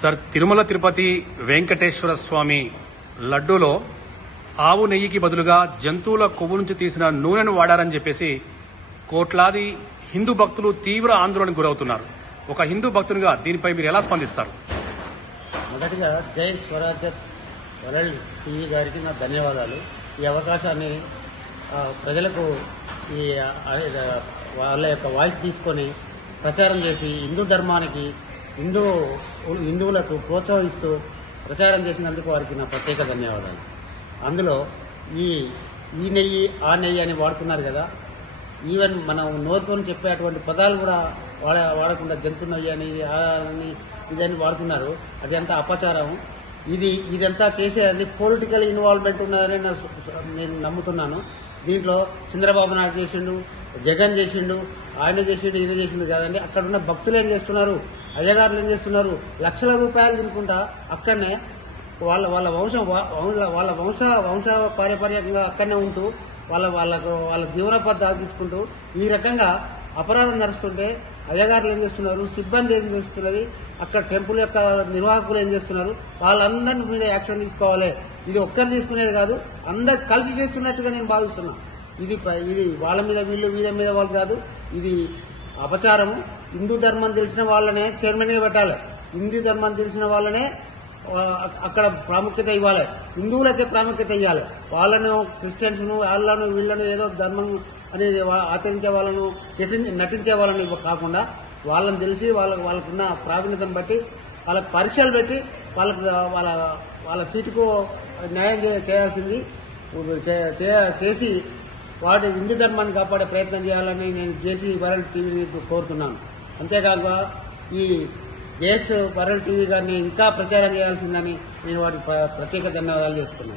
Sir, Tirumala Tirupati Venkateswara స్వామి లడ్డూలో ఆవు నెయ్యికి బదులుగా జంతువుల కొవ్వు నుంచి తీసిన నూనెను వాడారని చెప్పేసి కోట్లాది హిందూ భక్తులు తీవ్ర ఆందోళనకు గురవుతున్నారు. ఒక హిందూ భక్తునిగా దీనిపై మీరు ఎలా స్పందిస్తారు? మొదటిగా జై స్వరాజ్య వరల్డ్ టీవీ గారికి నా ధన్యవాదాలు. ఈ అవకాశాన్ని ప్రజలకు ఈ వాళ్ళ యొక్క వాయిస్ తీసుకొని ప్రచారం చేసి హిందూ ధర్మానికి హిందువులకు ప్రోత్సహిస్తూ ప్రచారం చేసినందుకు వారికి నా ప్రత్యేక ధన్యవాదాలు. అందులో ఈ నెయ్యి ఆ నెయ్యి అని వాడుతున్నారు కదా, ఈవెన్ మనం నోరుతో చెప్పేటువంటి పదాలు కూడా వాడకుండా జంతు నెయ్యి అని ఇదని వాడుతున్నారు. అది అంతా అపచారం. ఇదంతా చేసేది పొలిటికల్ ఇన్వాల్వ్మెంట్ ఉన్నదని నేను నమ్ముతున్నాను. దీంట్లో చంద్రబాబు నాయుడు చేసిండు, జగన్ చేసిండు, ఆయన చేసిండు, ఈయన చేసిండు కాదండి. అక్కడ ఉన్న భక్తులు ఏం చేస్తున్నారు, అయ్యగారులు ఏం చేస్తున్నారు, లక్షల రూపాయలు తినుకుంటా అక్కడనే వాళ్ళ వంశ పారపర్యంగా అక్కడనే ఉంటూ వాళ్ళ జీవనోపాధి సాగించుకుంటూ ఈ రకంగా అపరాధం నడుస్తుంటే అయ్యగారులు ఏం చేస్తున్నారు, సిబ్బంది ఏం చేస్తున్నది, అక్కడ టెంపుల్ యొక్క నిర్వాహకులు ఏం చేస్తున్నారు, వాళ్ళందరి మీద యాక్షన్ తీసుకోవాలి. ఇది ఒక్కరు తీసుకునేది కాదు, అందరు కలిసి చేస్తున్నట్టుగా నేను భావిస్తున్నా. ఇది వాళ్ళ మీద వీళ్ళ మీద వాళ్ళు కాదు, ఇది అపచారము. హిందూ ధర్మం తెలిసిన వాళ్ళనే చైర్మన్ గా పెట్టాలి, హిందూ ధర్మం తెలిసిన వాళ్ళనే అక్కడ ప్రాముఖ్యత ఇవ్వాలి, హిందువులకే ప్రాముఖ్యత ఇవ్వాలి. వాళ్ళను క్రిస్టియన్స్ వాళ్ళను వీళ్ళను ఏదో ధర్మం అనేది ఆచరించే వాళ్ళను నటించే వాళ్ళని కాకుండా వాళ్ళని తెలిసి వాళ్ళకున్న ప్రావీణ్యతను బట్టి వాళ్ళకి పరీక్షలు పెట్టి వాళ్ళ సీటుకు న్యాయం చేయాల్సింది చేసి వాటి హిందూ ధర్మాన్ని కాపాడే ప్రయత్నం చేయాలని నేను జేసీ వరల్డ్ టీవీ కోరుతున్నాను. అంతేకాక ఈ జేఎస్ వరల్డ్ టీవీ గారిని ఇంకా ప్రచారం చేయాల్సిందని నేను వాటికి ప్రత్యేక ధన్యవాదాలు చెప్తున్నాను.